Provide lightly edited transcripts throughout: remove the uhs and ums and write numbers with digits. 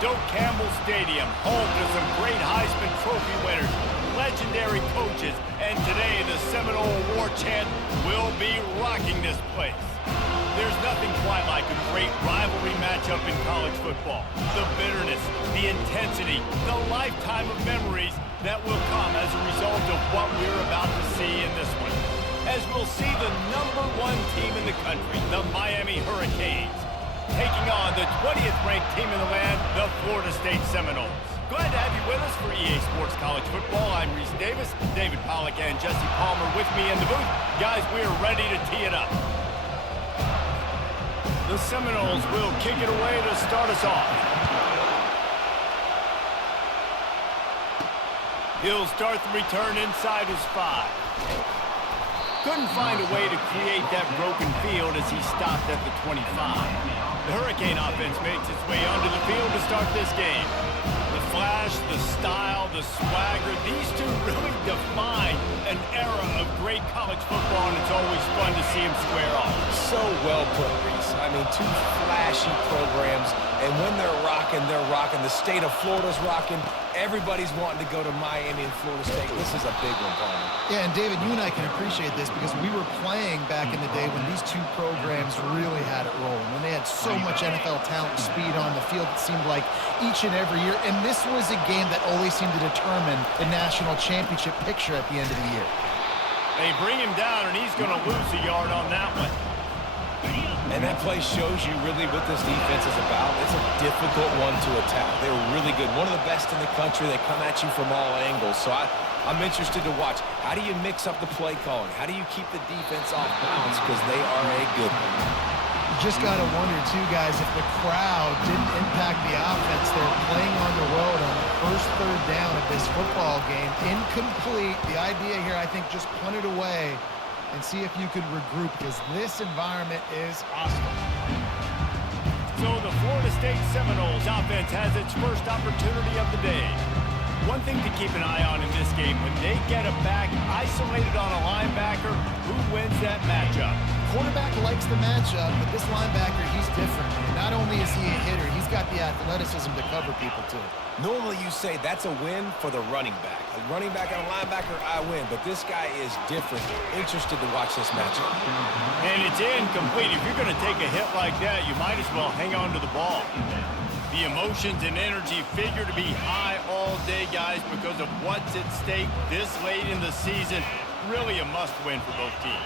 Doak Campbell Stadium, home to some great Heisman Trophy winners, legendary coaches, and today the Seminole War Chant will be rocking this place. There's nothing quite like a great rivalry matchup in college football. The bitterness, the intensity, the lifetime of memories that will come as a result of what we're about to see in this one. As we'll see the #1 team in the country, the Miami Hurricanes, taking on the 20th ranked team in the land, the Florida State Seminoles. Glad to have you with us for EA Sports College Football. I'm Reese Davis, David Pollack and Jesse Palmer with me in the booth. Guys, we're ready to tee it up. The Seminoles will kick it away to start us off. He'll start the return inside his 5. Couldn't find a way to create that broken field as he stopped at the 25. The Hurricane offense makes its way onto the field to start this game. The flash, the style, the swagger, these two really define an era of great college football, and it's always fun to see them square off. So well put, Reese. I mean, two flashy programs, and when they're rocking, they're rocking. The state of Florida's rocking. Everybody's wanting to go to Miami and Florida State. This is a big one, Palmer. Yeah, and David, you and I can appreciate this because we were playing back in the day when these two programs really had it rolling, when they had so much NFL talent and speed on the field, it seemed like each and every year. And this was a game that always seemed to determine the national championship picture at the end of the year. They bring him down, and he's going to lose a yard on that one. And that play shows you really what this defense is about. It's a difficult one to attack. They're really good. One of the best in the country. They come at you from all angles. So I'm interested to watch. How do you mix up the play calling? How do you keep the defense off balance? Because they are a good one. You just got to wonder, too, guys, if the crowd didn't impact the offense. They're playing on the road on the first third down of this football game. Incomplete. The idea here, I think, just punt it away and see if you could regroup, because this environment is hostile. So the Florida State Seminoles offense has its first opportunity of the day. One thing to keep an eye on in this game, when they get a back isolated on a linebacker, who wins that matchup? Quarterback likes the matchup, but this linebacker, he's different. And not only is he a hitter, he's got the athleticism to cover people, too. Normally you say that's a win for the running back. A running back and a linebacker, I win. But this guy is different. Interested to watch this matchup. And it's incomplete. If you're going to take a hit like that, you might as well hang on to the ball. The emotions and energy figure to be high all day, guys, because of what's at stake this late in the season. Really a must-win for both teams.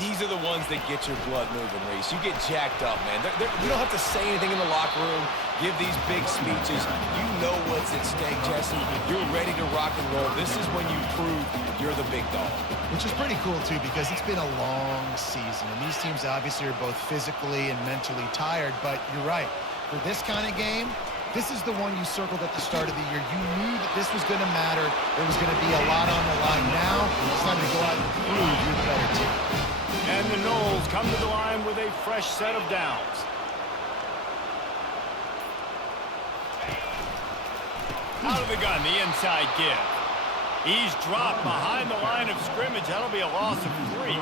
These are the ones that get your blood moving, Reese. You get jacked up, man. You don't have to say anything in the locker room, give these big speeches. You know what's at stake, Jesse. You're ready to rock and roll. This is when you prove you're the big dog. Which is pretty cool, too, because it's been a long season. And these teams obviously are both physically and mentally tired. But you're right. For this kind of game, this is the one you circled at the start of the year. You knew that this was going to matter. There was going to be a lot on the line. Now it's time to go out and prove you're the better team. And the Noles come to the line with a fresh set of downs. Out of the gun, the inside give. He's dropped behind the line of scrimmage. That'll be a loss of 3.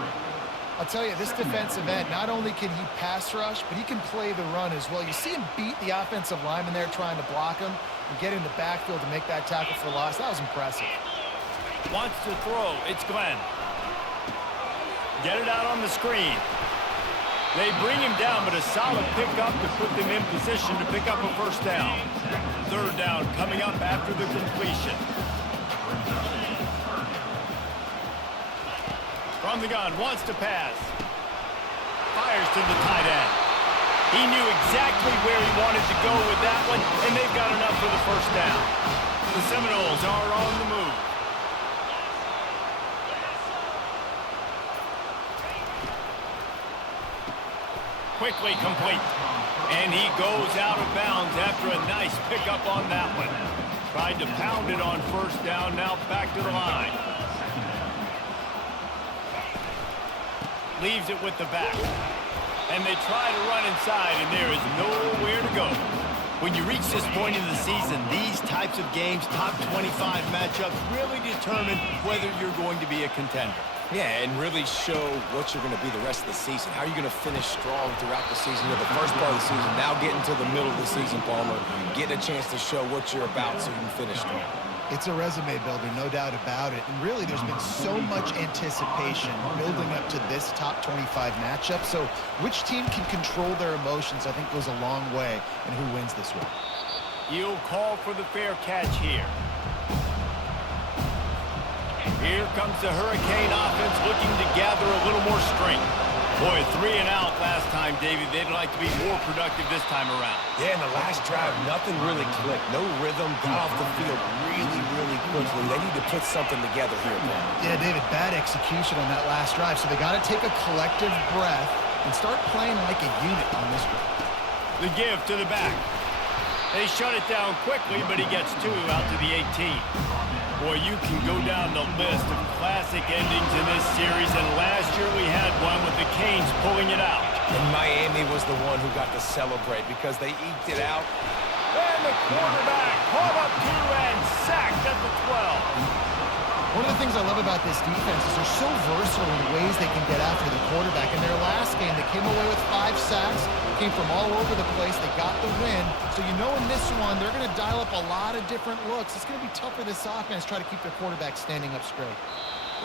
I'll tell you, this defensive end, not only can he pass rush, but he can play the run as well. You see him beat the offensive lineman there trying to block him and get in the backfield to make that tackle for loss. That was impressive. Wants to throw. It's Glenn. Get it out on the screen. They bring him down, but a solid pickup to put them in position to pick up a first down. Third down coming up after the completion. From the gun, wants to pass. Fires to the tight end. He knew exactly where he wanted to go with that one, and they've got enough for the first down. The Seminoles are on the move. Quickly complete. And he goes out of bounds after a nice pickup on that one. Tried to pound it on first down, now back to the line. Leaves it with the back. And they try to run inside, and there is nowhere to go. When you reach this point in the season, these types of games, top 25 matchups, really determine whether you're going to be a contender. Yeah, and really show what you're going to be the rest of the season. How are you going to finish strong throughout the season? You know, the first part of the season, now getting to the middle of the season, Palmer, getting a chance to show what you're about so you can finish strong. It's a resume builder, no doubt about it. And really, there's been so much anticipation building up to this top 25 matchup. So which team can control their emotions, I think, goes a long way in who wins this one. You'll call for the fair catch here. Here comes the Hurricane offense looking to gather a little more strength. Boy, 3 and out last time, David. They'd like to be more productive this time around. Yeah, in the last drive, nothing really clicked. No rhythm, got off the field really quickly. They need to put something together here, man. Yeah, David, bad execution on that last drive. So they got to take a collective breath and start playing like a unit on this one. The give to the back. They shut it down quickly, but he gets 2 out to the 18. Boy, you can go down the list of classic endings in this series, and last year we had one with the Canes pulling it out. And Miami was the one who got to celebrate because they eked it out. And the quarterback caught up 2 and sacked at the 12. One of the things I love about this defense is they're so versatile in ways they can get after the quarterback. In their last game, they came away with 5 sacks, came from all over the place. They got the win. So you know in this one, they're going to dial up a lot of different looks. It's going to be tough for this offense to try to keep their quarterback standing up straight.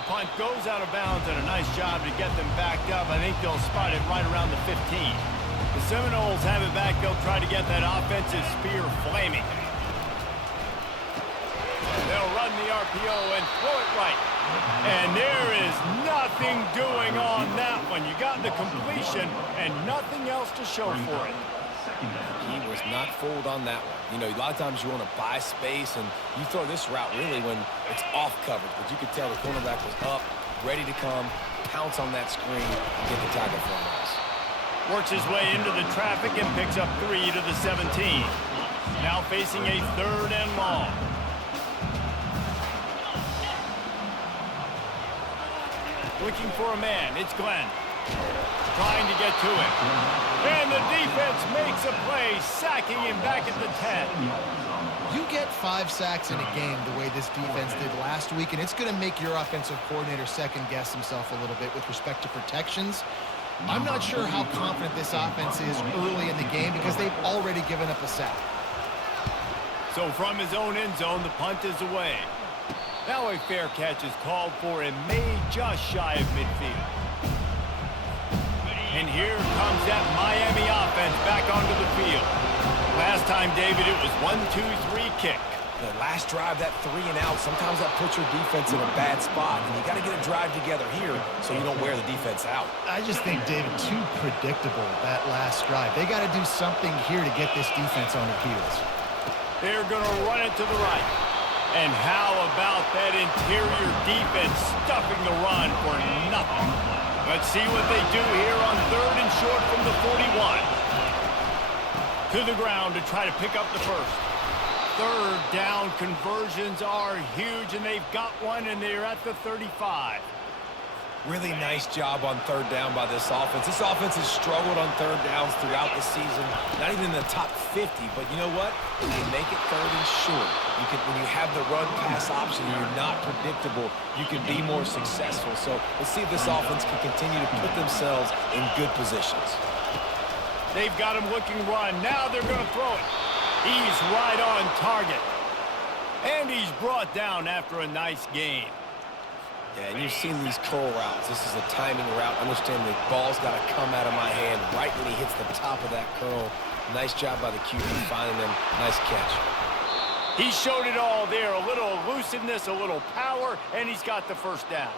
The punt goes out of bounds, and a nice job to get them backed up. I think they'll spot it right around the 15. The Seminoles have it back. They'll try to get that offensive spear flaming. They'll run the RPO and throw it right. And there is nothing doing on that one. You got the completion and nothing else to show for it. He was not fooled on that one. You know, a lot of times you want to buy space, and you throw this route really when it's off coverage. But you could tell the cornerback was up, ready to come, pounce on that screen, and get the tackle for a loss. Works his way into the traffic and picks up 3 to the 17. Now facing a 3rd and long. Looking for a man. It's Glenn. Trying to get to him. And the defense makes a play, sacking him back at the 10. You get 5 sacks in a game the way this defense did last week, and it's going to make your offensive coordinator second-guess himself a little bit with respect to protections. I'm not sure how confident this offense is early in the game because they've already given up a sack. So from his own end zone, the punt is away. Now a fair catch is called for and made just shy of midfield. And here comes that Miami offense back onto the field. Last time, David, it was 1-2-3 kick. The last drive, that 3 and out, sometimes that puts your defense in a bad spot. And you got to get a drive together here so you don't wear the defense out. I just think, David, too predictable that last drive. They got to do something here to get this defense on their heels. They're going to run it to the right. And how about that interior defense stuffing the run for nothing? Let's see what they do here on 3rd and short from the 41. To the ground to try to pick up the first. 3rd down conversions are huge, and they've got one, and they're at the 35. Really nice job on 3rd down by this offense. This offense has struggled on 3rd downs throughout the season. Not even in the top 50, but you know what? When you make it 3rd and short, when you have the run-pass option, you're not predictable, you can be more successful. So let's see if this offense can continue to put themselves in good positions. They've got him looking run. Now they're going to throw it. He's right on target. And he's brought down after a nice gain. Yeah, and you've seen these curl routes. This is a timing route. Understand the ball's got to come out of my hand right when he hits the top of that curl. Nice job by the QB finding him. Nice catch. He showed it all there. A little elusiveness, a little power, and he's got the first down.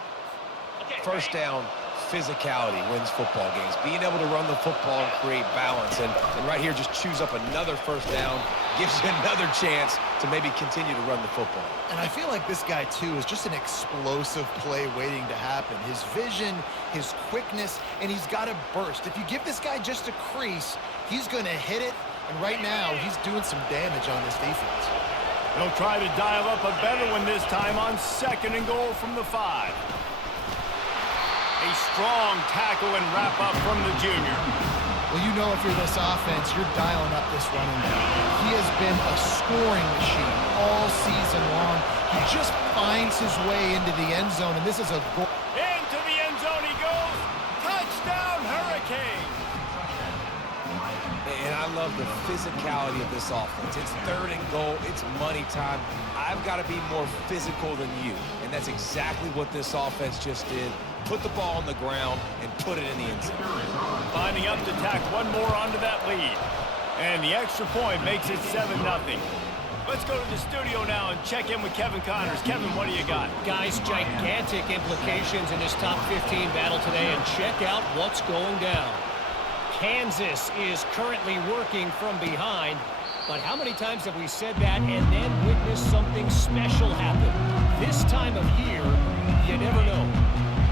First down, physicality wins football games. Being able to run the football and create balance. And right here, just choose up another first down. Gives you another chance to maybe continue to run the football. And I feel like this guy, too, is just an explosive play waiting to happen. His vision, his quickness, and he's got to burst. If you give this guy just a crease, he's going to hit it. And right now, he's doing some damage on this defense. They'll try to dial up a better one this time on 2nd and goal from the 5. A strong tackle and wrap up from the junior. Well, you know if you're this offense, you're dialing up this running back. He has been a scoring machine all season long. He just finds his way into the end zone, and this is a goal. Into the end zone he goes. Touchdown, Hurricane. And I love the physicality of this offense. It's 3rd and goal. It's money time. I've got to be more physical than you. And that's exactly what this offense just did. Put the ball on the ground and put it in the end zone. Lining up to tack one more onto that lead. And the extra point makes it 7-0. Let's go to the studio now and check in with Kevin Connors. Kevin, what do you got? Guys, gigantic implications in this top 15 battle today, and check out what's going down. Kansas is currently working from behind, but how many times have we said that and then witnessed something special happen? This time of year, you never know.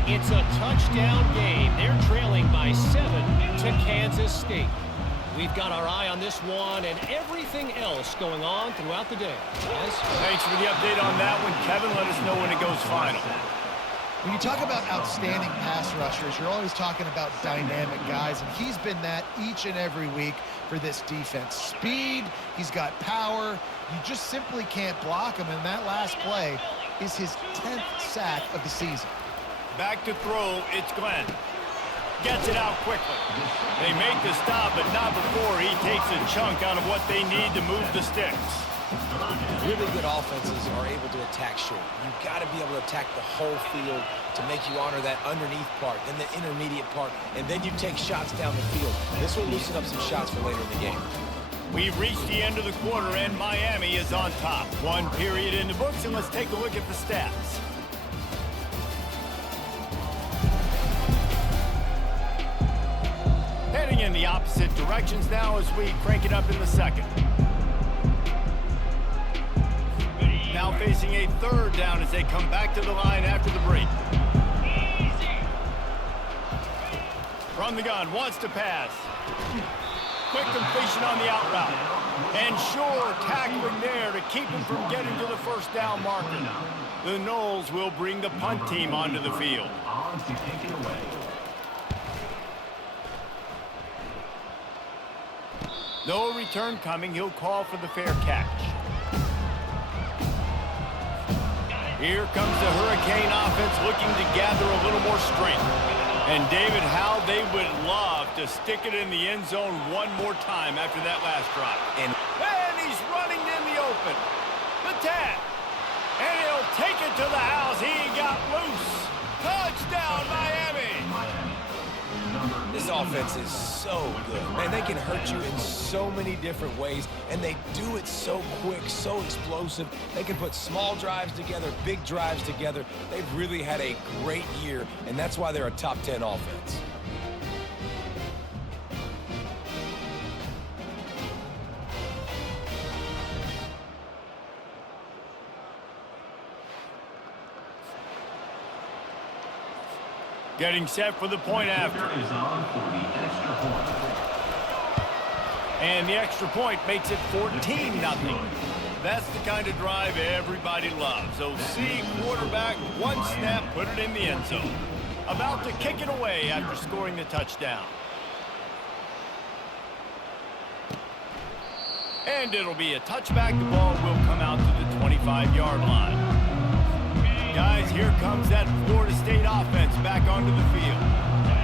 It's a touchdown game. They're trailing by 7 to Kansas State. We've got our eye on this one and everything else going on throughout the day. Yes? Thanks for the update on that one, Kevin. Let us know when it goes final. When you talk about outstanding pass rushers, you're always talking about dynamic guys, and he's been that each and every week for this defense. Speed, he's got power. You just simply can't block him, and that last play is his 10th sack of the season. Back to throw, it's Glenn. Gets it out quickly. They make the stop, but not before he takes a chunk out of what they need to move the sticks. Really good offenses are able to attack short. You've got to be able to attack the whole field to make you honor that underneath part, then the intermediate part, and then you take shots down the field. This will loosen up some shots for later in the game. We've reached the end of the quarter, and Miami is on top. 1 period in the books, and let's take a look at the stats. Heading in the opposite directions now as we crank it up in the second. Now facing a 3rd down as they come back to the line after the break. From the gun, wants to pass. Quick completion on the out route. And sure tackling there to keep him from getting to the 1st down marker. The Noles will bring the punt team onto the field. No return coming. He'll call for the fair catch. Here comes the Hurricane offense looking to gather a little more strength. And David, how they would love to stick it in the end zone one more time after that last drive. And he's running in the open. The tap. And he'll take it to the house. He got loose. Touchdown, Miami. This offense is so good. Man, they can hurt you in so many different ways, and they do it so quick, so explosive. They can put small drives together, big drives together. They've really had a great year, and that's why they're a top 10 offense. Getting set for the point after. And the extra point makes it 14-0. That's the kind of drive everybody loves. OC quarterback, 1 snap, put it in the end zone. About to kick it away after scoring the touchdown. And it'll be a touchback. The ball will come out to the 25-yard line. Guys, here comes that Florida State offense back onto the field.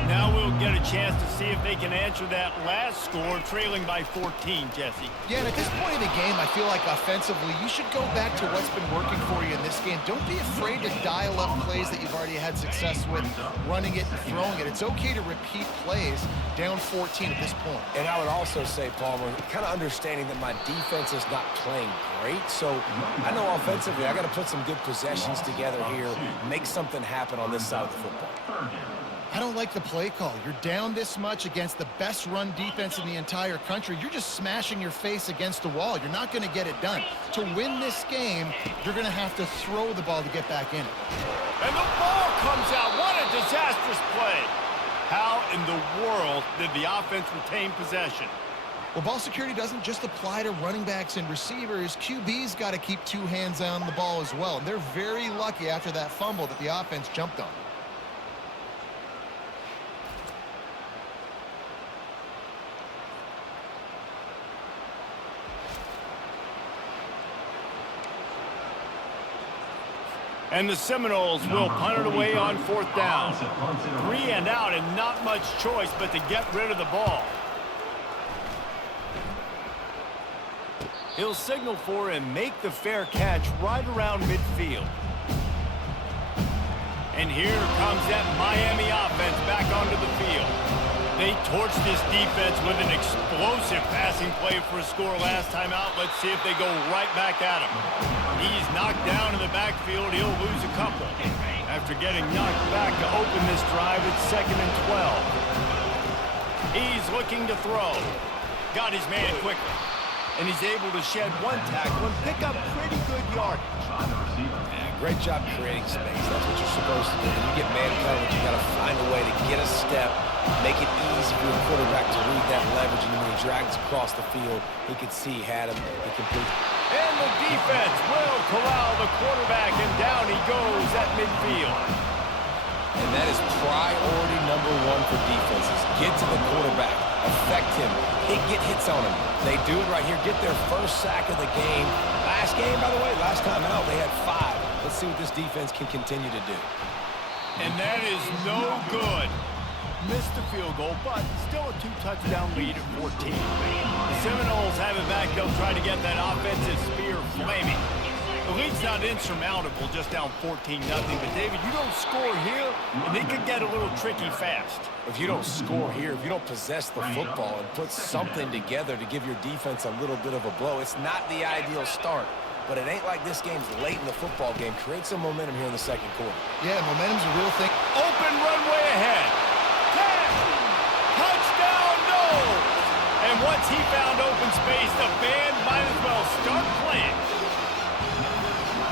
Now we'll get a chance to see if they can answer that last score, trailing by 14, Jesse. Yeah, and at this point in the game, I feel like offensively, you should go back to what's been working for you in this game. Don't be afraid to dial up plays that you've already had success with, running it and throwing it. It's okay to repeat plays down 14 at this point. And I would also say, Palmer, kind of understanding that my defense is not playing great, so I know offensively I got to put some good possessions together here, make something happen on this side of the football. I don't like the play call. You're down this much against the best run defense in the entire country. You're just smashing your face against the wall. You're not going to get it done. To win this game, you're going to have to throw the ball to get back in it. And the ball comes out. What a disastrous play. How in the world did the offense retain possession? Well, ball security doesn't just apply to running backs and receivers. QB's got to keep 2 hands on the ball as well. And they're very lucky after that fumble that the offense jumped on. And the Seminoles will punt it away on 4th down. 3 and out and not much choice but to get rid of the ball. He'll signal for and make the fair catch right around midfield. And here comes that Miami offense back onto the field. They torched this defense with an explosive passing play for a score last time out. Let's see if they go right back at him. He's knocked down in the backfield. He'll lose a couple. After getting knocked back to open this drive, it's 2nd and 12. He's looking to throw. Got his man quickly. And he's able to shed 1 tackle and pick up pretty good yardage. Yeah, great job creating space. That's what you're supposed to do. When you get man coverage, you got to find a way to get a step, make it easy for your quarterback to read that leverage, and when he drags across the field, he could see he had him. He completes. And the defense will corral the quarterback, and down he goes at midfield. And that is priority number 1 for defenses. Get to the quarterback, affect him, get hits on him. They do it right here, get their first sack of the game. Last game, by the way, last time out, they had 5. Let's see what this defense can continue to do. And that is no good. Missed the field goal, but still a 2-touchdown lead at 14. The Seminoles have it back. They'll try to get that offensive spear flaming. The lead's not insurmountable, just down 14-0. But, David, you don't score here, and it could get a little tricky fast. If you don't score here, if you don't possess the football and put something together to give your defense a little bit of a blow, it's not the ideal start. But it ain't like this game's late in the football game. Create some momentum here in the 2nd quarter. Yeah, momentum's a real thing. Open runway ahead. Touchdown, no! And once he found open space, the band might as well start playing.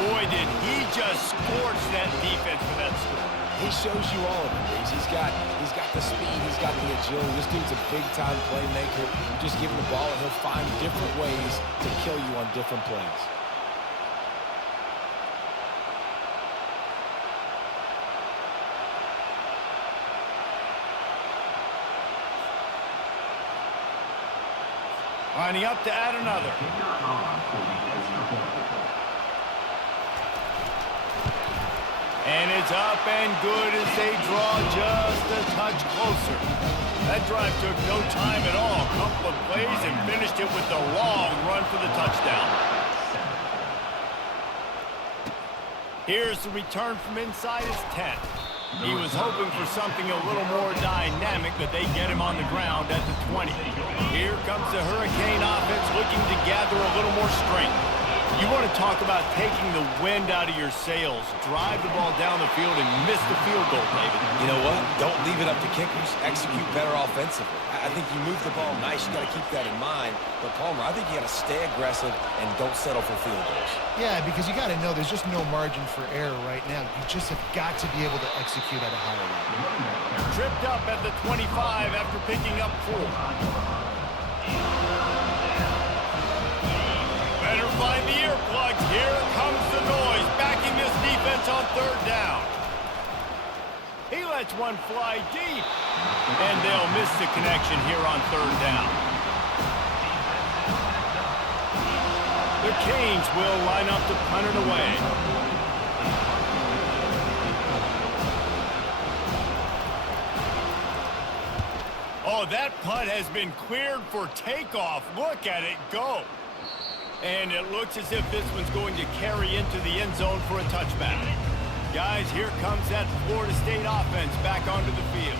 Boy, did he just scorch that defense for that score. He shows you all of it. He's got the speed, he's got the agility. This dude's a big-time playmaker. You just give him the ball, and he'll find different ways to kill you on different plays. Lining up to add another. And it's up and good as they draw just a touch closer. That drive took no time at all. A couple of plays and finished it with the long run for the touchdown. Here's the return from inside his 10. He was hoping for something a little more dynamic, but they get him on the ground at the 20. Here comes the Hurricane offense looking to gather a little more strength. You want to talk about taking the wind out of your sails. Drive the ball down the field and miss the field goal, David. You know what? Don't leave it up to kickers. Execute better offensively. I think you move the ball nice. You got to keep that in mind. But, Palmer, I think you got to stay aggressive and don't settle for field goals. Yeah, because you got to know there's just no margin for error right now. You just have got to be able to execute at a higher level. Tripped up at the 25 after picking up 4. Better find the earplugs. Here comes the noise, backing this defense on 3rd down. He lets one fly deep, and they'll miss the connection here on 3rd down. The Canes will line up to punt it away. Oh, that punt has been cleared for takeoff. Look at it go. And it looks as if this one's going to carry into the end zone for a touchback. Guys, here comes that Florida State offense back onto the field.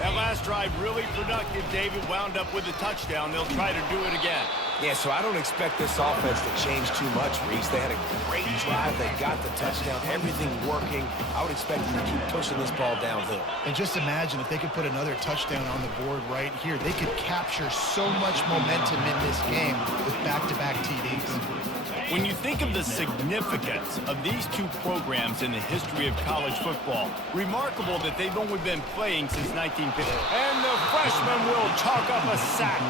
That last drive really productive. David wound up with a touchdown. They'll try to do it again. Yeah, so I don't expect this offense to change too much, Reese. They had a great drive. They got the touchdown. Everything working. I would expect them to keep pushing this ball downhill. And just imagine if they could put another touchdown on the board right here. They could capture so much momentum in this game with back-to-back TDs. When you think of the significance of these two programs in the history of college football, remarkable that they've only been playing since 1950. And the freshman will chalk up a sack.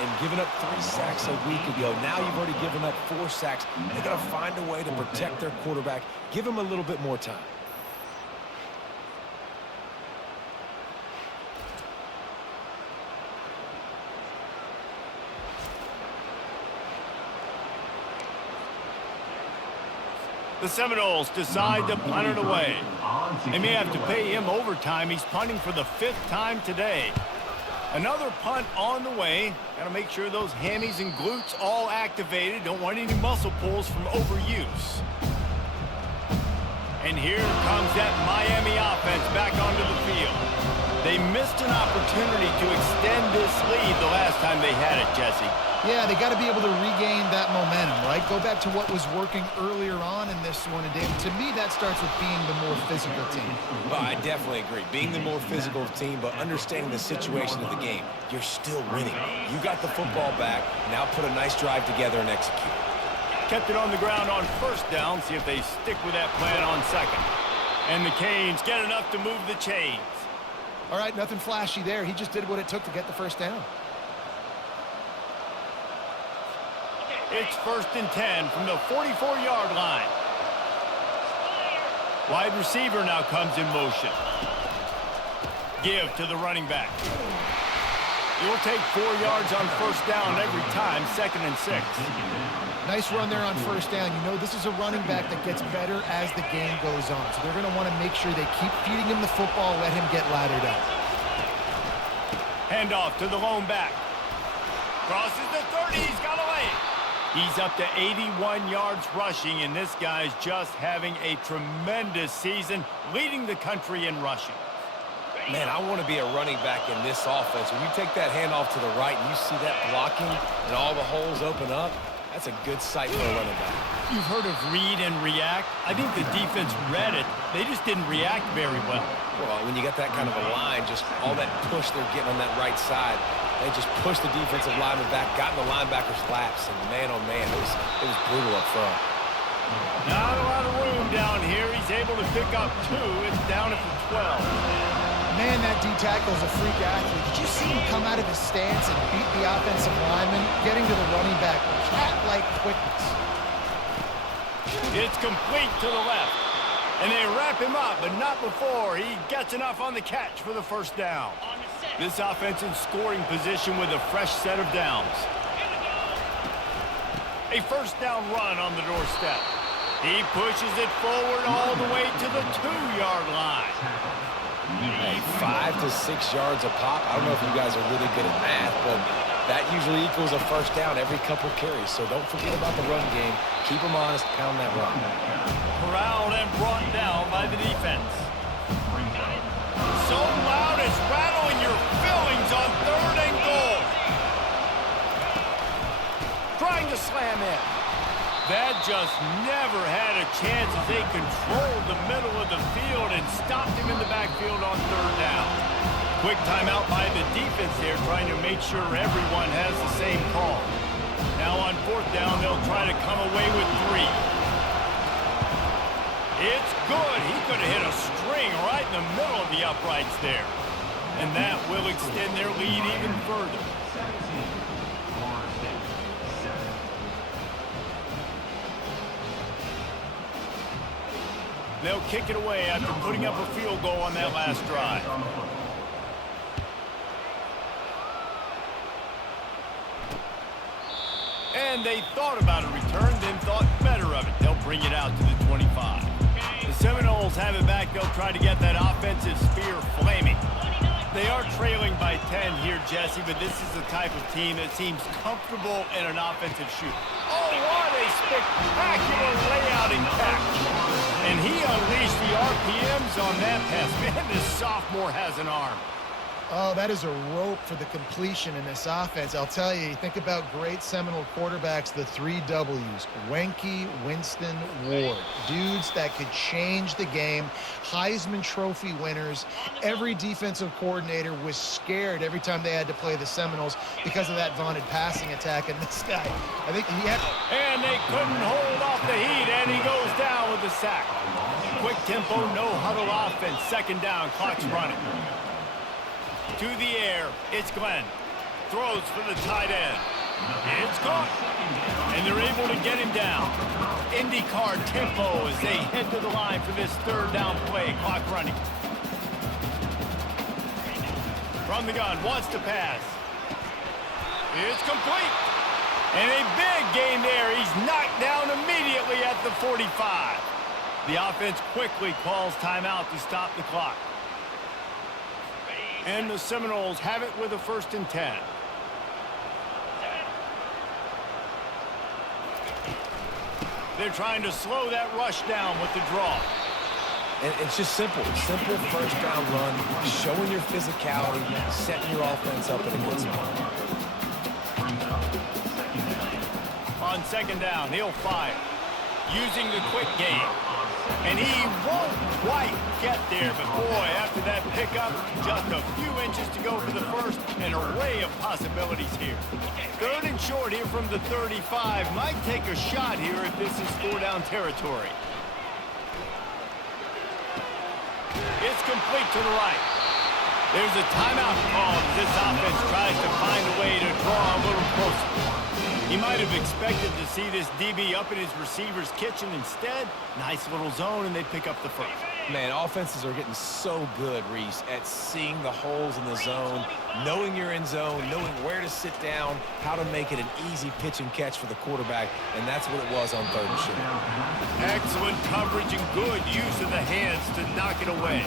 And giving up 3 sacks a week ago. Now you've already given up 4 sacks. They got to find a way to protect their quarterback. Give him a little bit more time. The Seminoles decide to punt it away. They may have to pay him overtime. He's punting for the 5th time today. Another punt on the way. Got to make sure those hammies and glutes all activated. Don't want any muscle pulls from overuse. And here comes that Miami offense back onto the field. They missed an opportunity to extend this lead the last time they had it, Jesse. Yeah, they got to be able to regain that momentum, right? Go back to what was working earlier on in this one. And, David, to me, that starts with being the more physical team. Well, I definitely agree. Being the more physical team, but understanding the situation of the game. You're still winning. You got the football back. Now put a nice drive together and execute. Kept it on the ground on 1st down. See if they stick with that plan on 2nd. And the Canes get enough to move the chains. All right, nothing flashy there. He just did what it took to get the 1st down. It's 1st and 10 from the 44-yard line. Wide receiver now comes in motion. Give to the running back. He'll take 4 yards on 1st down every time, 2nd and 6. Nice run there on 1st down. You know, this is a running back that gets better as the game goes on. So they're going to want to make sure they keep feeding him the football, let him get laddered up. Handoff to the lone back. Crosses the 30. He's got away. He's up to 81 yards rushing, and this guy's just having a tremendous season, leading the country in rushing. Man, I want to be a running back in this offense. When you take that handoff to the right and you see that blocking and all the holes open up, that's a good sight for a running back. You've heard of read and react. I think the defense read it. They just didn't react very well. Well, when you got that kind of a line, just all that push they're getting on that right side, they just pushed the defensive lineman back, got in the linebacker's laps, and man, oh man, it was brutal up front. Not a lot of room down here. He's able to pick up 2. It's down at the 12. Man, that D-tackle is a freak athlete. Did you see him come out of his stance and beat the offensive lineman, getting to the running back with cat-like quickness? It's complete to the left. And they wrap him up, but not before he gets enough on the catch for the 1st down. This offense in scoring position with a fresh set of downs. A 1st down run on the doorstep. He pushes it forward all the way to the 2-yard line. Hey, 5 to 6 yards a pop. I don't know if you guys are really good at math, but that usually equals a 1st down every couple carries. So don't forget about the run game. Keep them honest, pound that run. Corralled and brought down by the defense. So loud it's rattling your fillings on 3rd and goal. Trying to slam in. That just never had a chance as they controlled the middle of the field and stopped him in the backfield on 3rd down. Quick timeout by the defense there, trying to make sure everyone has the same call. Now on 4th down, they'll try to come away with 3. It's good. He could have hit a string right in the middle of the uprights there. And that will extend their lead even further. They'll kick it away after putting up a field goal on that last drive. And they thought about a return, then thought better of it. They'll bring it out to the 25. The Seminoles have it back. They'll try to get that offensive spear flaming. They are trailing by 10 here, Jesse, but this is the type of team that seems comfortable in an offensive shoot. Oh, what a spectacular layout and catch. And he unleashed the RPMs on that pass. Man, this sophomore has an arm. Oh, that is a rope for the completion in this offense. I'll tell you, think about great Seminole quarterbacks, the 3 W's, Wenke, Winston, Ward. Dudes that could change the game, Heisman Trophy winners. Every defensive coordinator was scared every time they had to play the Seminoles because of that vaunted passing attack. And this guy, I think he had... And they couldn't hold off the heat, and he goes down with the sack. Quick tempo, no huddle offense. 2nd down, clock's running. To the air, it's Glenn. Throws for the tight end. It's caught. And they're able to get him down. IndyCar tempo as they head to the line for this 3rd down play. Clock running. From the gun, wants to pass. It's complete. And a big gain there. He's knocked down immediately at the 45. The offense quickly calls timeout to stop the clock. And the Seminoles have it with a 1st and 10. They're trying to slow that rush down with the draw. And it's just simple. Simple first down run, showing your physicality, setting your offense up in a good spot. On 2nd down, he'll fire. Using the quick game. And he won't quite get there, but boy, after that pickup, just a few inches to go for the first. An array of possibilities here. 3rd and short here from the 35. Might take a shot here if this is 4-down territory. It's complete to the right. There's a timeout call as this offense tries to find a way to draw a little closer. He might have expected to see this DB up in his receiver's kitchen. Instead, nice little zone, and they pick up the first. Man, offenses are getting so good, Reese, at seeing the holes in the zone, knowing you're in zone, knowing where to sit down, how to make it an easy pitch and catch for the quarterback, and that's what it was on 3rd and short. Excellent coverage and good use of the hands to knock it away.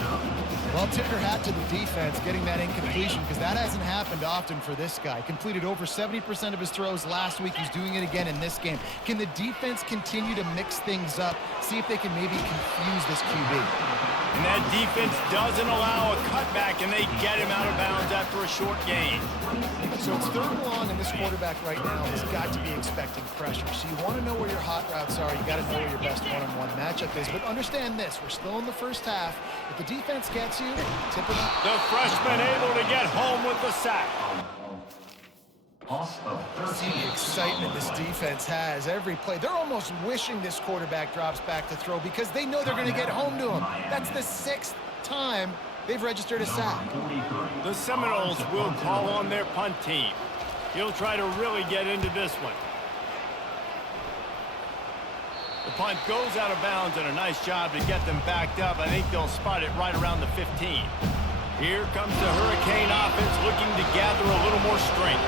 Well, tip your hat to the defense getting that incompletion, because that hasn't happened often for this guy. Completed over 70% of his throws last week. He's doing it again in this game. Can the defense continue to mix things up, see if they can maybe confuse this QB? And that defense doesn't allow a cutback, and they get him out of bounds after a short gain. So it's 3rd and long, and this quarterback right now has got to be expecting pressure. So you want to know where your hot routes are. You got to know where your best one-on-one matchup is. But understand this, we're still in the first half. If the defense gets you, tip it up. The freshman able to get home with the sack. See the excitement this defense has every play. They're almost wishing this quarterback drops back to throw because they know they're going to get home to him. That's the 6th time they've registered a sack. The Seminoles will call on their punt team. He'll try to really get into this one. The punt goes out of bounds, and a nice job to get them backed up. I think they'll spot it right around the 15. Here comes the Hurricane offense looking to gather a little more strength.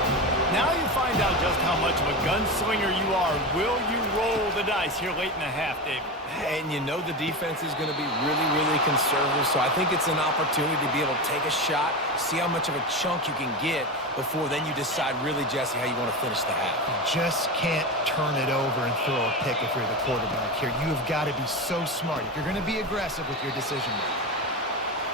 Now you find out just how much of a gunslinger you are. Will you roll the dice here late in the half, David? And you know the defense is going to be really, really conservative, so I think it's an opportunity to be able to take a shot, see how much of a chunk you can get before then you decide really, Jesse, how you want to finish the half. You just can't turn it over and throw a pick if you're the quarterback here. You have got to be so smart if you're going to be aggressive with your decision making.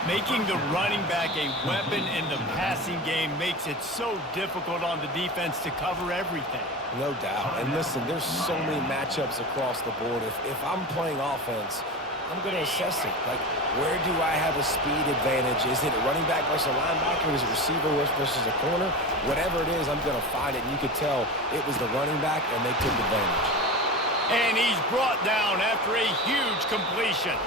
Making the running back a weapon in the passing game makes it so difficult on the defense to cover everything. No doubt. And listen, there's so many matchups across the board. If I'm playing offense, I'm going to assess it. Like, where do I have a speed advantage? Is it a running back versus a linebacker? Is it receiver versus a corner? Whatever it is, I'm going to find it. And you could tell it was the running back, and they took advantage. And he's brought down after a huge completion.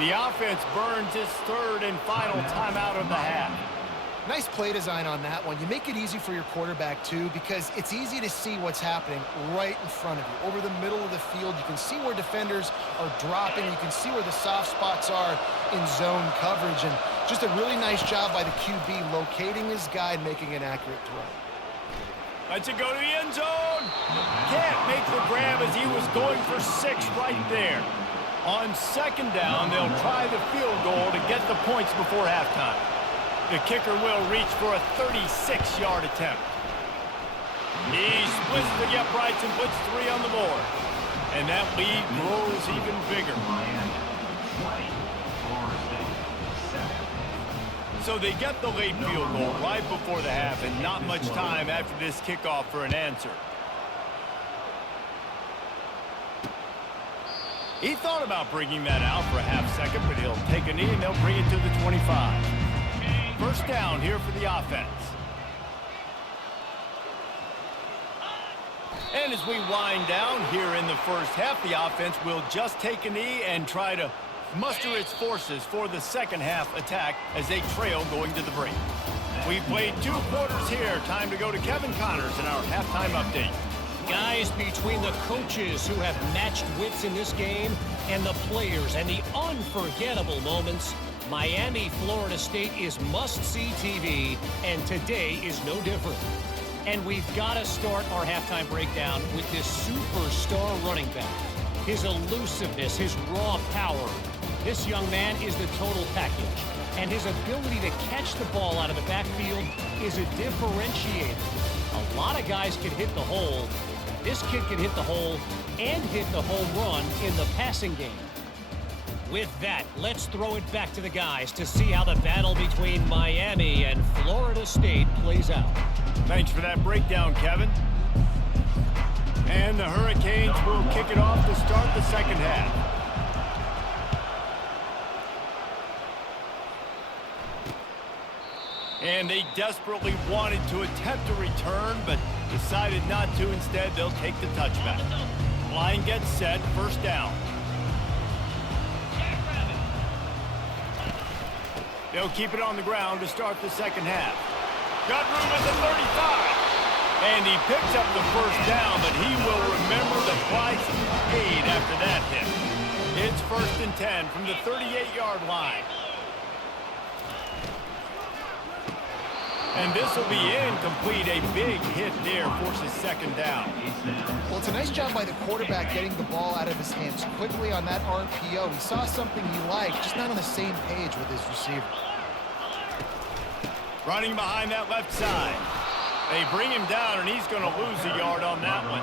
The offense burns his 3rd and final timeout of the half. Nice play design on that one. You make it easy for your quarterback, too, because it's easy to see what's happening right in front of you. Over the middle of the field, you can see where defenders are dropping. You can see where the soft spots are in zone coverage. And just a really nice job by the QB locating his guy and making an accurate throw. Let's it go to the end zone. Can't make the grab as he was going for 6 right there. On 2nd down, they'll try the field goal to get the points before halftime. The kicker will reach for a 36-yard attempt. He splits the uprights and puts 3 on the board. And that lead grows even bigger. So they get the late field goal right before the half, and not much time after this kickoff for an answer. He thought about bringing that out for a half second, but he'll take a knee and they'll bring it to the 25. 1st down here for the offense. And as we wind down here in the first half, the offense will just take a knee and try to muster its forces for the 2nd half attack as they trail going to the break. We've played 2 quarters here. Time to go to Kevin Connors in our halftime update. Guys, between the coaches who have matched wits in this game and the players and the unforgettable moments, Miami, Florida State is must-see TV, and today is no different. And we've got to start our halftime breakdown with this superstar running back. his elusiveness, his raw power. This young man is the total package, and his ability to catch the ball out of the backfield is a differentiator. A lot of guys can hit the hole. This kid can hit the hole and hit the home run in the passing game. With that, let's throw it back to the guys to see how the battle between Miami and Florida State plays out. Thanks for that breakdown, Kevin. And the Hurricanes will kick it off to start the second half. And they desperately wanted to attempt a return, but decided not to. Instead, they'll take the touchback. Line gets set, first down. They'll keep it on the ground to start the second half. Got room at the 35. And he picks up the first down, but he will remember the price paid after that hit. It's 1st and 10 from the 38-yard line. And this will be incomplete. A big hit there forces second down. Well, it's a nice job by the quarterback getting the ball out of his hands quickly on that RPO. He saw something he liked, just not on the same page with his receiver. Running behind that left side. They bring him down, and he's going to lose a yard on that one.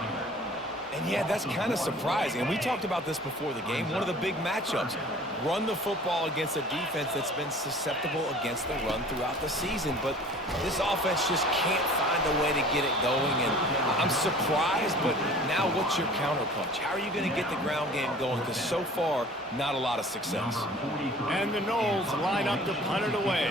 And yeah, that's kind of surprising. And we talked about this before the game. One of the big matchups. Run the football against a defense that's been susceptible against the run throughout the season. But this offense just can't find a way to get it going. And I'm surprised, but now what's your counterpunch? How are you going to get the ground game going? Because so far, not a lot of success. And the Knowles line up to punt it away.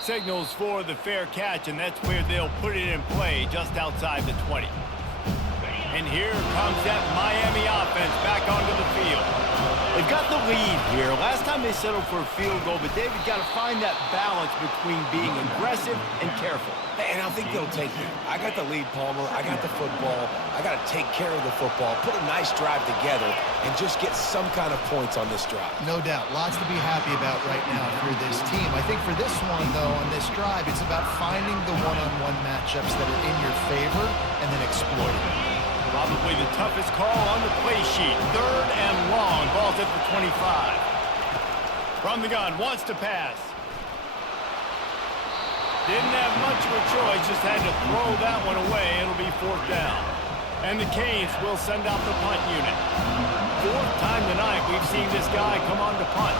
Signals for the fair catch, and that's where they'll put it in play just outside the 20. And here comes that Miami offense back onto the field. They've got the lead here. Last time they settled for a field goal, but David got to find that balance between being aggressive and careful. And I think they'll take it. I got the lead, Palmer. I got the football. I got to take care of the football, put a nice drive together, and just get some kind of points on this drive. No doubt. Lots to be happy about right now for this team. I think for this one, though, on this drive, it's about finding the one-on-one matchups that are in your favor and then exploiting them. Probably the toughest call on the play sheet. 3rd and long. Ball's at the 25. From the gun, wants to pass. Didn't have much of a choice, just had to throw that one away. It'll be 4th down. And the Canes will send out the punt unit. 4th time tonight we've seen this guy come on to punt.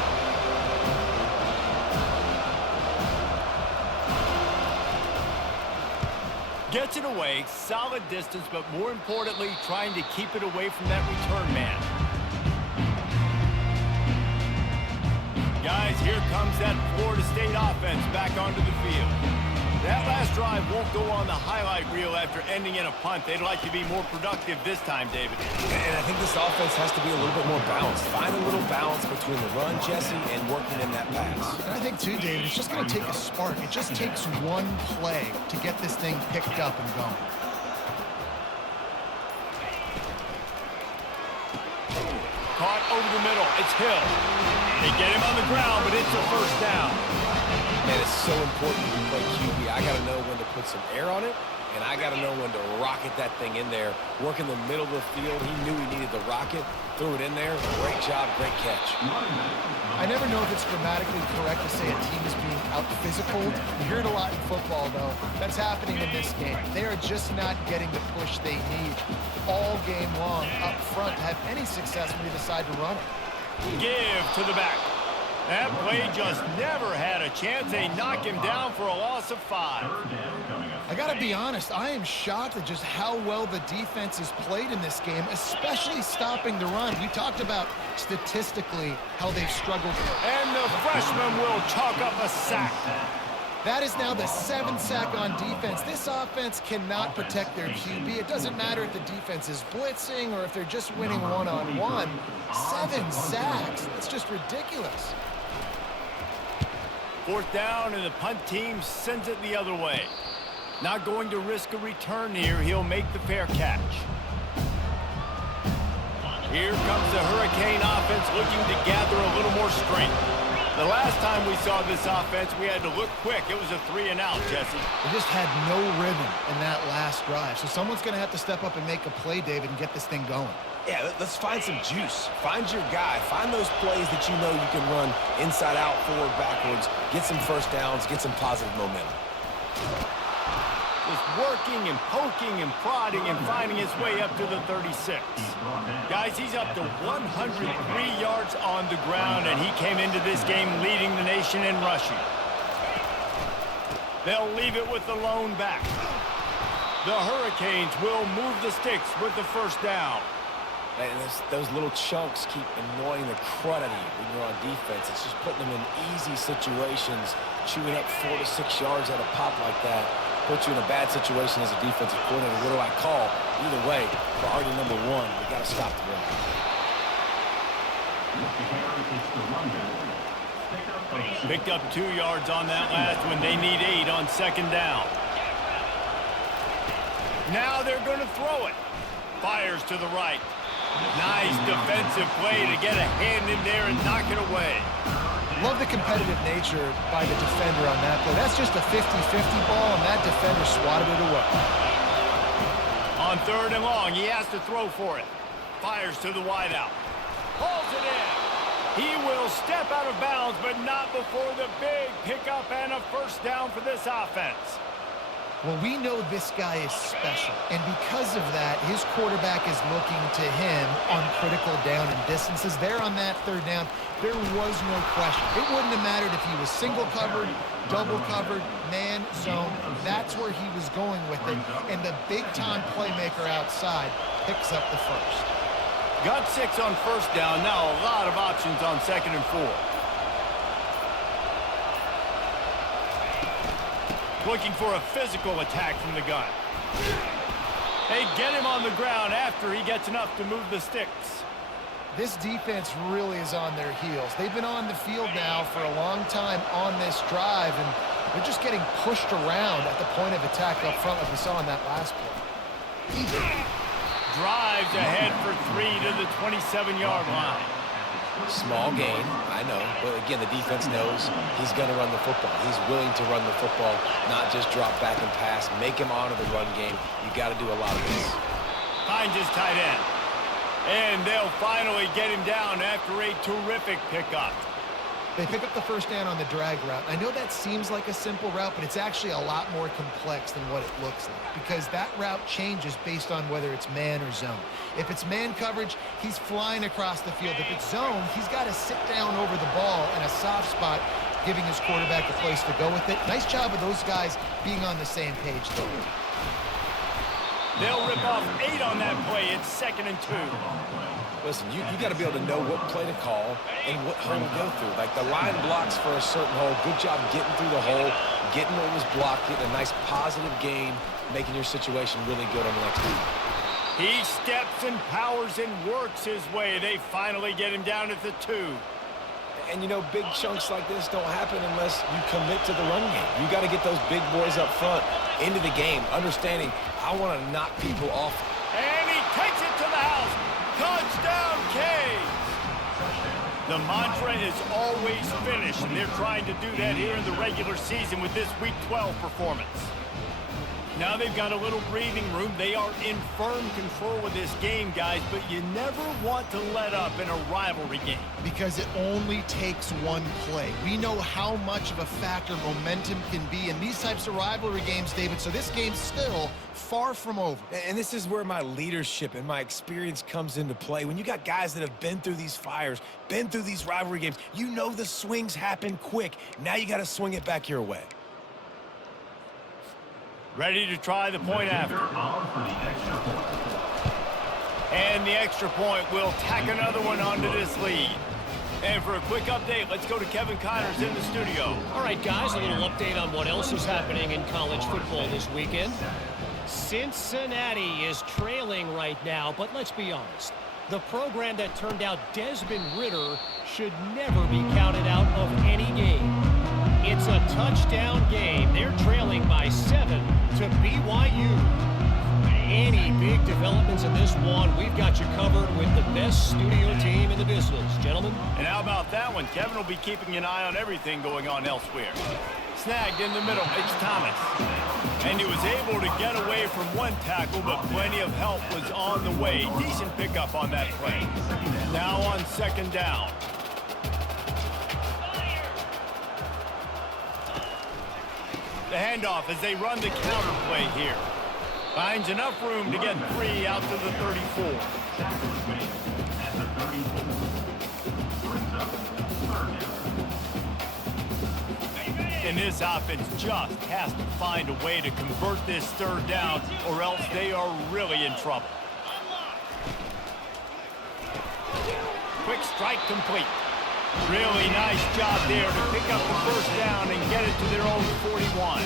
Gets it away, solid distance, but more importantly, trying to keep it away from that return man. Guys, here comes that Florida State offense back onto the field. That last drive won't go on the highlight reel after ending in a punt. They'd like to be more productive this time, David. And I think this offense has to be a little bit more balanced. Find a little balance between the run, Jesse, and working in that pass. And I think, too, David, it's just going to take a spark. It just takes one play to get this thing picked up and going. Caught over the middle. It's Hill. They get him on the ground, but it's a first down. Man, it's so important when you play QB. I got to know when to put some air on it, and I got to know when to rocket that thing in there. Work in the middle of the field. He knew he needed the rocket. Threw it in there. Great job, great catch. I never know if it's grammatically correct to say a team is being out-physical. You hear it a lot in football, though. That's happening in this game. They are just not getting the push they need all game long up front to have any success when they decide to run it. Give to the back. That play just never had a chance. They knock him down for a loss of 5. I got to be honest, I am shocked at just how well the defense has played in this game, especially stopping the run. We talked about statistically how they've struggled. And the freshman will chalk up a sack. That is now the 7th sack on defense. This offense cannot protect their QB. It doesn't matter if the defense is blitzing or if they're just winning one-on-one. 7 sacks. That's just ridiculous. 4th down, and the punt team sends it the other way. Not going to risk a return here. He'll make the fair catch. Here comes the Hurricane offense looking to gather a little more strength. The last time we saw this offense, we had to look quick. It was a 3-and-out, Jesse. They just had no rhythm in that last drive. So someone's going to have to step up and make a play, David, and get this thing going. Yeah, let's find some juice. Find your guy. Find those plays that you know you can run inside out, forward, backwards. Get some first downs. Get some positive momentum. Just working and poking and prodding and finding his way up to the 36. Guys, he's up to 103 yards on the ground, and he came into this game leading the nation in rushing. They'll leave it with the lone back. The Hurricanes will move the sticks with the first down. And those little chunks keep annoying the crud out of you when you're on defense. It's just putting them in easy situations, chewing up 4 to 6 yards at a pop like that. Put you in a bad situation as a defensive coordinator. What do I call? Either way, priority number one, we got to stop the run. Picked up 2 yards on that last one. They need 8 on second down. Now they're going to throw it. Fires to the right. Nice defensive play to get a hand in there and knock it away. Love the competitive nature by the defender on that play. That's just a 50-50 ball, and that defender swatted it away. On third and long, he has to throw for it. Fires to the wideout. Pulls it in. He will step out of bounds, but not before the big pickup and a first down for this offense. Well, we know this guy is special, and because of that, his quarterback is looking to him on critical down and distances. There on that third down, there was no question. It wouldn't have mattered if he was single covered, double covered, man, zone. That's where he was going with it, and the big-time playmaker outside picks up the first. Got 6 on first down. Now a lot of options on second and 4. Looking for a physical attack from the gun. They get him on the ground after he gets enough to move the sticks. This defense really is on their heels. They've been on the field now for a long time on this drive, and they're just getting pushed around at the point of attack up front like we saw in that last play. Drives ahead for 3 to the 27-yard line. Small gain, I know, but again, the defense knows he's going to run the football. He's willing to run the football, not just drop back and pass. Make him honor the run game. You got to do a lot of this. Finds his tight end. And they'll finally get him down after a terrific pickup. They pick up the first down on the drag route. I know that seems like a simple route, but it's actually a lot more complex than what it looks like because that route changes based on whether it's man or zone. If it's man coverage, he's flying across the field. If it's zone, he's got to sit down over the ball in a soft spot, giving his quarterback a place to go with it. Nice job of those guys being on the same page, though. They'll rip off 8 on that play. It's second and 2. Listen, you got to be able to know what play to call and what hole to go through. Like the line blocks for a certain hole. Good job getting through the hole, getting what was blocked, getting a nice positive gain, making your situation really good on the next week. He steps and powers and works his way. They finally get him down at the 2. And, you know, big chunks like this don't happen unless you commit to the run game. You got to get those big boys up front into the game, understanding I want to knock people off. And he takes it to the house. Touchdown, Canes! The mantra is always finish, and they're trying to do that here in the regular season with this Week 12 performance. Now they've got a little breathing room. They are in firm control of this game, guys, but you never want to let up in a rivalry game. Because it only takes one play. We know how much of a factor momentum can be in these types of rivalry games, David, so this game's still far from over. And this is where my leadership and my experience comes into play. When you got guys that have been through these fires, been through these rivalry games, you know the swings happen quick. Now you got to swing it back your way. Ready to try the point after. And the extra point will tack another one onto this lead. And for a quick update, let's go to Kevin Connors in the studio. All right, guys, a little update on what else is happening in college football this weekend. Cincinnati is trailing right now, but let's be honest. The program that turned out Desmond Ridder should never be counted out of any game. It's a touchdown game. They're trailing by 7 to BYU. Any big developments in this one, we've we've got you covered with the best studio team in the business, gentlemen. And how about that one? Kevin will be keeping an eye on everything going on elsewhere. Snagged in the middle, it's Thomas. And he was able to get away from one tackle, but plenty of help was on the way. Decent pickup on that play. Now on second down. The handoff as they run the counter play here. Finds enough room to get 3 out to the 34. And this offense just has to find a way to convert this third down, or else they are really in trouble. Quick strike complete. Really nice job there to pick up the first down and get it to their own 41.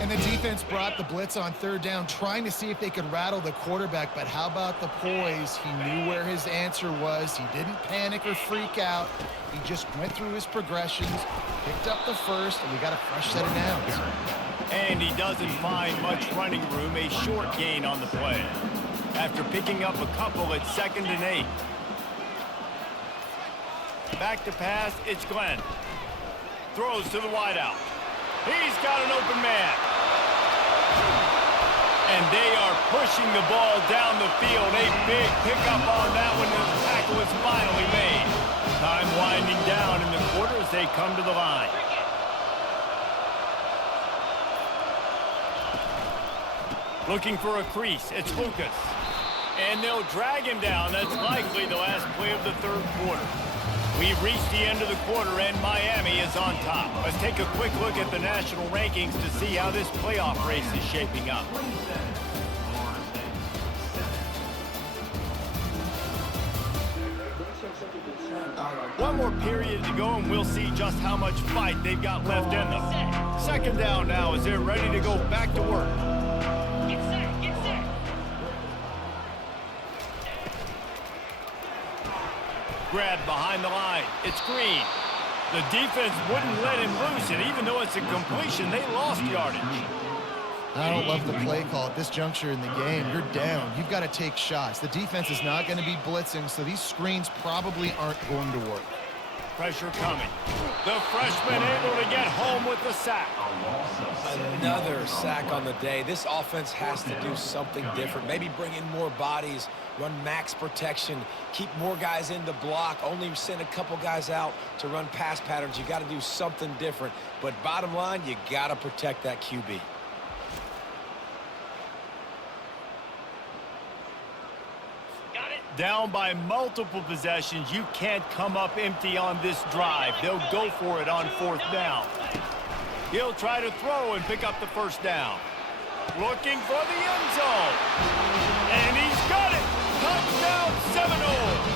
And the defense brought the blitz on third down, trying to see if they could rattle the quarterback. But how about the poise? He knew where his answer was. He didn't panic or freak out. He just went through his progressions, picked up the first, and we got a fresh set of downs. And he doesn't find much running room, a short gain on the play. After picking up a couple at 2nd and 8. Back to pass, it's Glenn. Throws to the wideout. He's got an open man. And they are pushing the ball down the field. A big pickup on that one as the tackle is finally made. Time winding down in the quarter as they come to the line. Looking for a crease, it's Lucas. And they'll drag him down. That's likely the last play of the third quarter. We've reached the end of the quarter, and Miami is on top. Let's take a quick look at the national rankings to see how this playoff race is shaping up. One more period to go, and we'll see just how much fight they've got left in them. Second down now as they're ready to go back to work. Grab behind the line. It's Green. The defense wouldn't let him loose, and even though it's a completion, they lost yardage. I don't love the play call at this juncture in the game. You're down. You've got to take shots. The defense is not going to be blitzing, so these screens probably aren't going to work. Pressure coming. The freshman able to get home with the sack. Another sack on the day. This offense has to do something different. Maybe bring in more bodies, run max protection, keep more guys in the block, only send a couple guys out to run pass patterns. You got to do something different. But bottom line, you got to protect that QB. Down by multiple possessions, you can't come up empty on this drive. They'll go for it on 4th down. He'll try to throw and pick up the first down. Looking for the end zone. And he's got it. Touchdown Seminoles.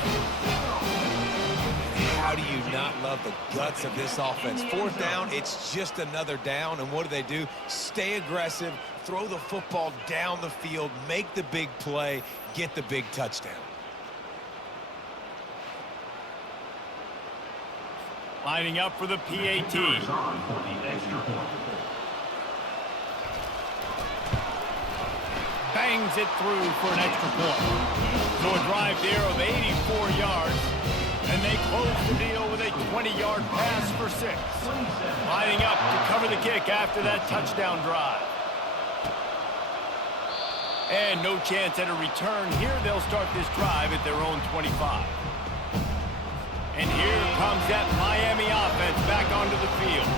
How do you not love the guts of this offense? 4th down, it's just another down. And what do? Stay aggressive, throw the football down the field, make the big play, get the big touchdown. Lining up for the PAT. Bangs it through for an extra point. So a drive there of 84 yards. And they close the deal with a 20-yard pass for 6. Lining up to cover the kick after that touchdown drive. And no chance at a return here. They'll start this drive at their own 25. And here comes that Miami offense back onto the field.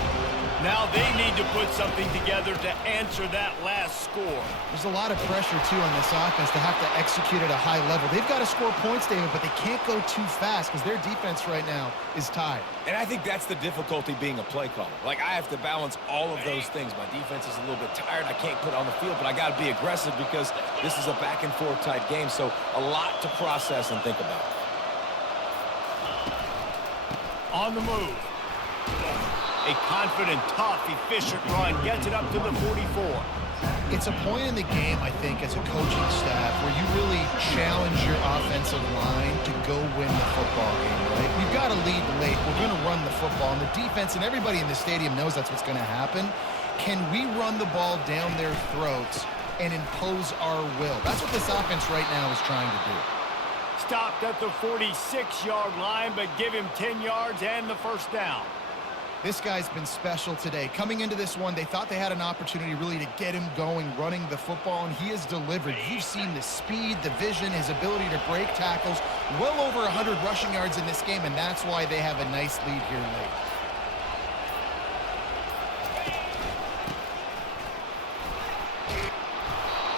Now they need to put something together to answer that last score. There's a lot of pressure, too, on this offense to have to execute at a high level. They've got to score points, David, but they can't go too fast because their defense right now is tied. And I think that's the difficulty being a play caller. Like, I have to balance all of those things. My defense is a little bit tired. I can't put it on the field, but I got to be aggressive because this is a back-and-forth type game. So a lot to process and think about. On the move. A confident, tough, efficient run gets it up to the 44. It's a point in the game, I think, as a coaching staff where you really challenge your offensive line to go win the football game, right? You've got to lead late. We're going to run the football, and the defense and everybody in the stadium knows that's what's going to happen. Can we run the ball down their throats and impose our will? That's what this offense right now is trying to do. stopped at the 46-yard line, but give him 10 yards and the first down. This guy's been special today. Coming into this one, they thought they had an opportunity really to get him going, running the football, and he has delivered. You've seen the speed, the vision, his ability to break tackles. Well over 100 rushing yards in this game, and that's why they have a nice lead here late.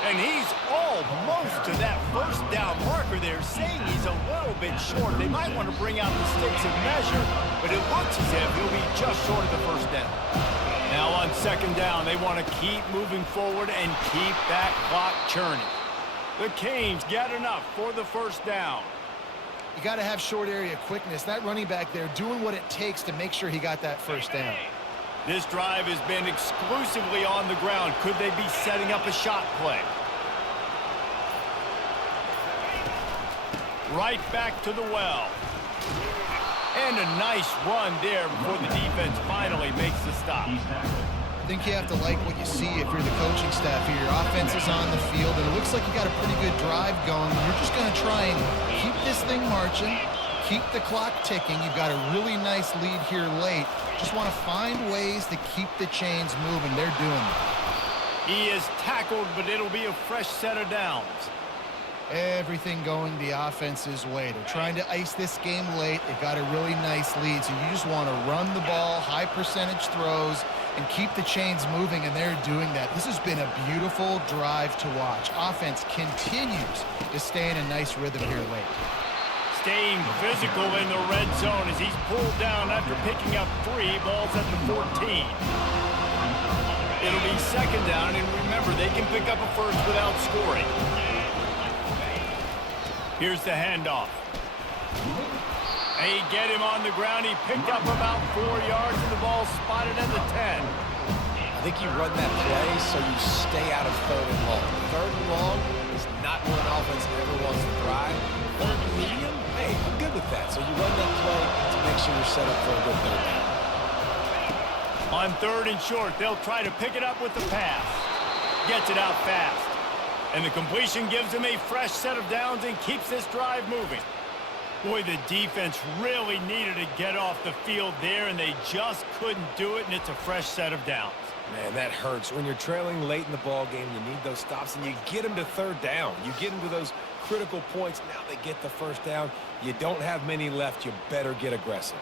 And he's almost to that first down marker there, saying he's a little bit short. They might want to bring out the sticks and measure, but it looks as if he'll be just short of the first down. Now on second down, they want to keep moving forward and keep that clock churning. The Canes get enough for the first down. You got to have short area quickness. That running back there doing what it takes to make sure he got that first down. This drive has been exclusively on the ground. Could they be setting up a shot play? Right back to the well. And a nice run there before the defense finally makes the stop. I think you have to like what you see if you're the coaching staff here. Your offense is on the field, and it looks like you got a pretty good drive going. You're just going to try and keep this thing marching, keep the clock ticking. You've got a really nice lead here late. Just want to find ways to keep the chains moving. They're doing it. He is tackled, but it'll be a fresh set of downs. Everything going the offense's way. They're trying to ice this game late. They got a really nice lead, so you just want to run the ball, high percentage throws, and keep the chains moving, and they're doing that. This has been a beautiful drive to watch. Offense continues to stay in a nice rhythm here late. Staying physical in the red zone as he's pulled down after picking up 3 balls at the 14. It'll be second down, and remember, they can pick up a first without scoring. Here's the handoff. They get him on the ground. He picked up about 4 yards, and the ball spotted at the 10. I think you run that play so you stay out of third and long. Third and long is not where an offense ever wants to thrive. Third and medium, hey, I'm good with that. So you run that play to make sure you're set up for a good third down. On third and short, they'll try to pick it up with the pass. Gets it out fast. And the completion gives him a fresh set of downs and keeps this drive moving. Boy, the defense really needed to get off the field there, and they just couldn't do it, and it's a fresh set of downs. Man, that hurts. When you're trailing late in the ball game, you need those stops, and you get them to third down. You get them to those critical points. Now they get the first down. You don't have many left. You better get aggressive.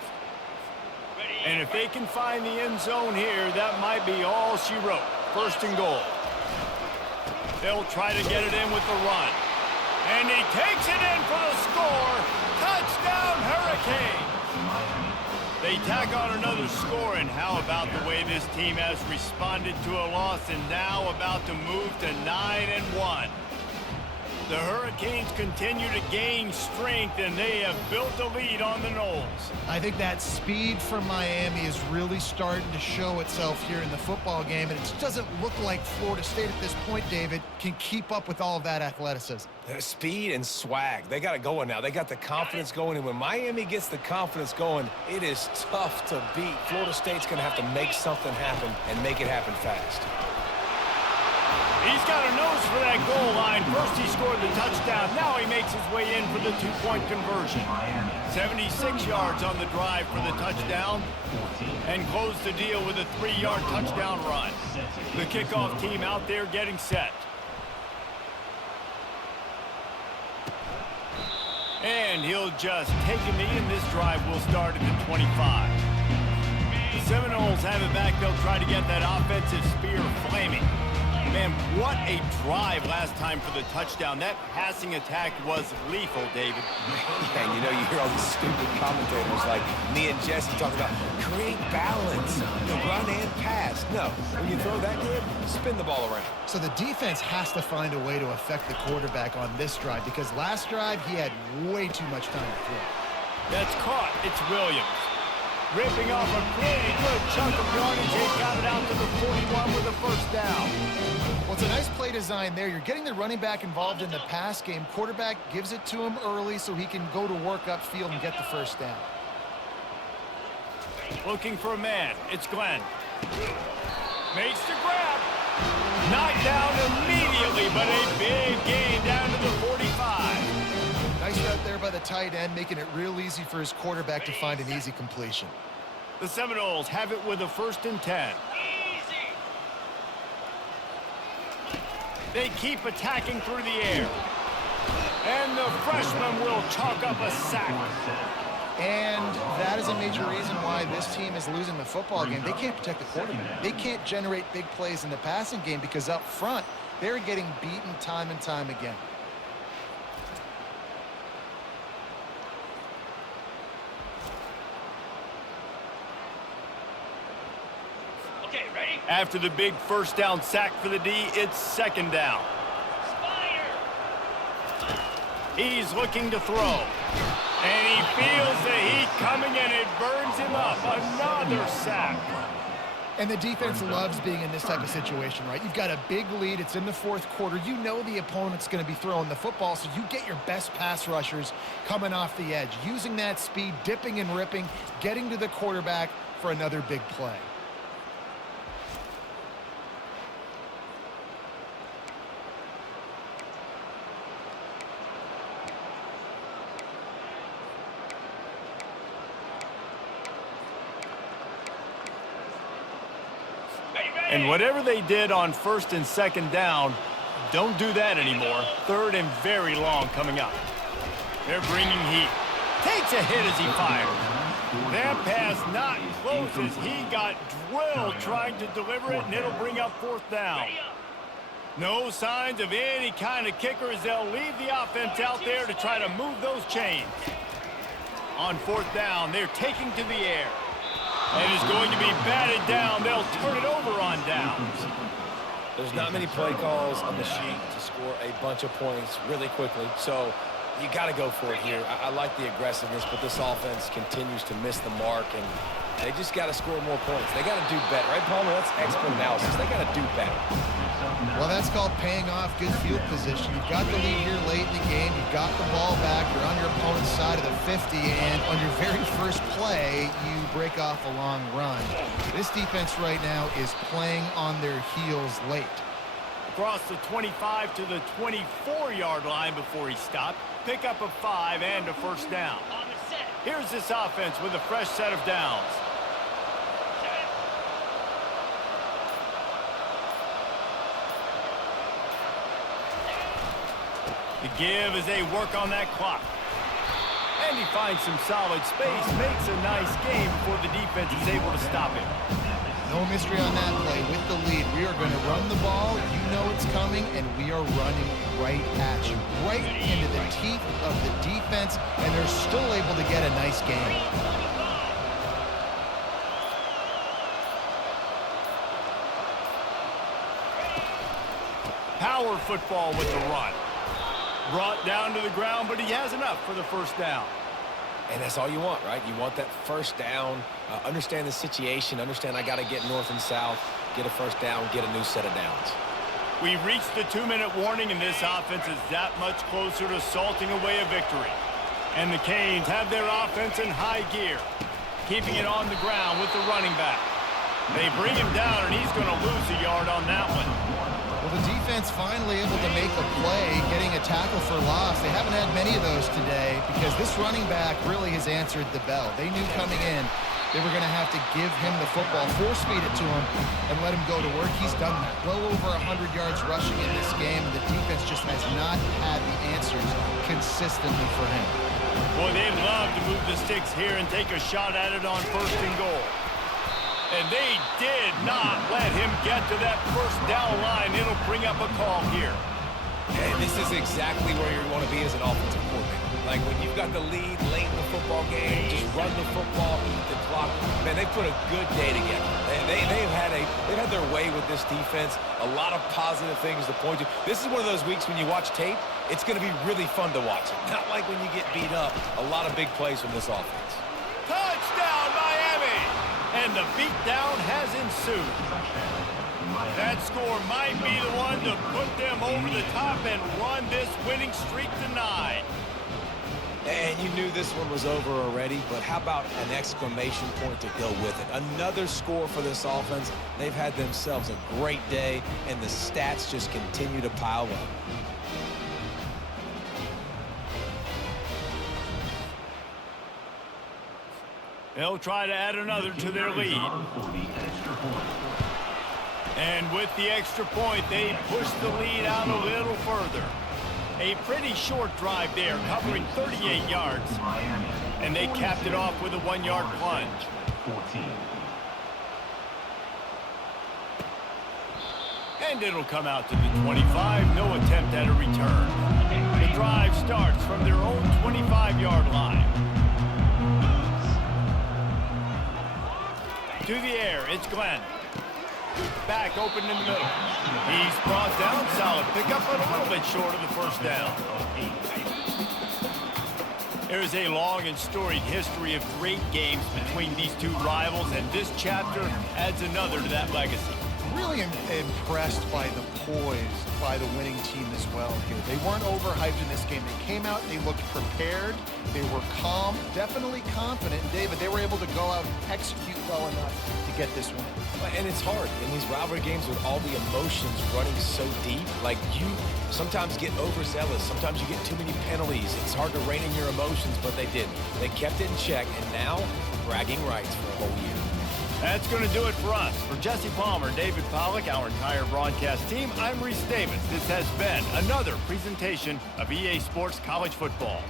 And if they can find the end zone here, that might be all she wrote. First and goal. They'll try to get it in with the run. And he takes it in for the score. Touchdown, Hurricane! They tack on another score, and how about the way this team has responded to a loss and now about to move to 9-1. The Hurricanes continue to gain strength, and they have built a lead on the Noles. I think that speed from Miami is really starting to show itself here in the football game, and it just doesn't look like Florida State at this point, David, can keep up with all of that athleticism. Speed and swag. They got it going now. They got the confidence going, and when Miami gets the confidence going, it is tough to beat. Florida State's going to have to make something happen and make it happen fast. He's got a nose for that goal line. First he scored the touchdown. Now he makes his way in for the two-point conversion. 76 yards on the drive for the touchdown. And close the deal with a 3-yard touchdown run. The kickoff team out there getting set. And he'll just take a knee, and this drive will start at the 25. The Seminoles have it back. They'll try to get that offensive spear flaming. Man, what a drive last time for the touchdown. That passing attack was lethal, David. Yeah, and you know, you hear all these stupid commentators like me and Jesse talking about create balance, run and pass. No, when you throw that good, spin the ball around. So the defense has to find a way to affect the quarterback on this drive, because last drive he had way too much time to throw. That's caught. It's Williams. Ripping off a pretty good chunk of yardage. They got it out to the 41 with a first down. Well, it's a nice play design there. You're getting the running back involved in the pass game. Quarterback gives it to him early so he can go to work upfield and get the first down. Looking for a man. It's Glenn. Makes the grab. Knocked down immediately, but a big gain down to the 45. Nice route there by by the tight end, making it real easy for his quarterback to find an easy completion. The Seminoles have it with a 1st and 10. They keep attacking through the air. And the freshman will chalk up a sack. And that is a major reason why this team is losing the football game. They can't protect the quarterback. They can't generate big plays in the passing game because up front, they're getting beaten time and time again. Okay, ready? After the big 1st down sack for the D, it's 2nd down. He's looking to throw. And he feels the heat coming, and it burns him up. Another sack. And the defense loves being in this type of situation, right? You've got a big lead. It's in the 4th quarter. You know the opponent's going to be throwing the football, so you get your best pass rushers coming off the edge, using that speed, dipping and ripping, getting to the quarterback for another big play. And whatever they did on 1st and 2nd down, don't do that anymore. 3rd and very long coming up. They're bringing heat. Takes a hit as he fires. That pass not close as he got drilled trying to deliver it, and it'll bring up 4th down. No signs of any kind of kicker as they'll leave the offense out there to try to move those chains. On 4th down, they're taking to the air. And is going to be batted down. They'll turn it over on downs. There's not many play calls on the sheet to score a bunch of points really quickly, so you got to go for it here. I like the aggressiveness, but this offense continues to miss the mark, and they just got to score more points. They got to do better, right, Palmer? That's expert analysis. They got to do better. Well, that's called paying off good field position. You've got the lead here late in the game. You've got the ball back. You're on your opponent's side of the 50, and on your very first play, you break off a long run. This defense right now is playing on their heels late. Across the 25 to the 24-yard line before he stopped. Pick up a 5 and a 1st down. Here's this offense with a fresh set of downs. The give as they work on that clock. And he finds some solid space, makes a nice game before the defense is able to stop him. No mystery on that play. With the lead, we are going to run the ball. You know it's coming, and we are running right at you, right into the teeth of the defense, and they're still able to get a nice game. Power football with the run. Brought down to the ground, but he has enough for the 1st down. And that's all you want, right? You want that 1st down, understand the situation, understand I got to get north and south, get a 1st down, get a new set of downs. We've reached the 2-minute warning, and this offense is that much closer to salting away a victory. And the Canes have their offense in high gear, keeping it on the ground with the running back. They bring him down, and he's going to lose a yard on that one. Well, the defense finally able to make a play, getting a tackle for loss. They haven't had many of those today because this running back really has answered the bell. They knew coming in they were going to have to give him the football, force feed it to him, and let him go to work. He's done that. Well over 100 yards rushing in this game, and the defense just has not had the answers consistently for him. Boy, they'd love to move the sticks here and take a shot at it on 1st and goal. And they did not let him get to that 1st down line. It'll bring up a call here. And this is exactly where you want to be as an offensive coordinator. Like when you've got the lead late in the football game, just run the football, eat the clock. Man, they put a good day together. They've had their way with this defense. A lot of positive things to point to. This is one of those weeks when you watch tape, it's going to be really fun to watch it. Not like when you get beat up. A lot of big plays from this offense. Touchdown, Miami! And the beatdown has ensued. That score might be the one to put them over the top and run this winning streak to 9. And you knew this one was over already, but how about an exclamation point to go with it? Another score for this offense. They've had themselves a great day, and the stats just continue to pile up. They'll try to add another to their lead. And with the extra point, they push the lead out a little further. A pretty short drive there, covering 38 yards. And they capped it off with a 1-yard plunge. And it'll come out to the 25. No attempt at a return. The drive starts from their own 25-yard line. To the air, it's Glenn. Back open in the middle. He's brought down. Solid pickup, but a little bit short of the first down. There's a long and storied history of great games between these two rivals, and this chapter adds another to that legacy. Really impressed by the poise by the winning team as well here. They weren't overhyped in this game. They came out, they looked prepared, they were calm, definitely confident. And David, they were able to go out and execute well enough to get this win. And it's hard in these rivalry games with all the emotions running so deep. Like, you sometimes get overzealous. Sometimes you get too many penalties. It's hard to rein in your emotions, but they did. They kept it in check, and now bragging rights for a whole year. That's going to do it for us. For Jesse Palmer, David Pollack, our entire broadcast team, I'm Reese Davis. This has been another presentation of EA Sports College Football.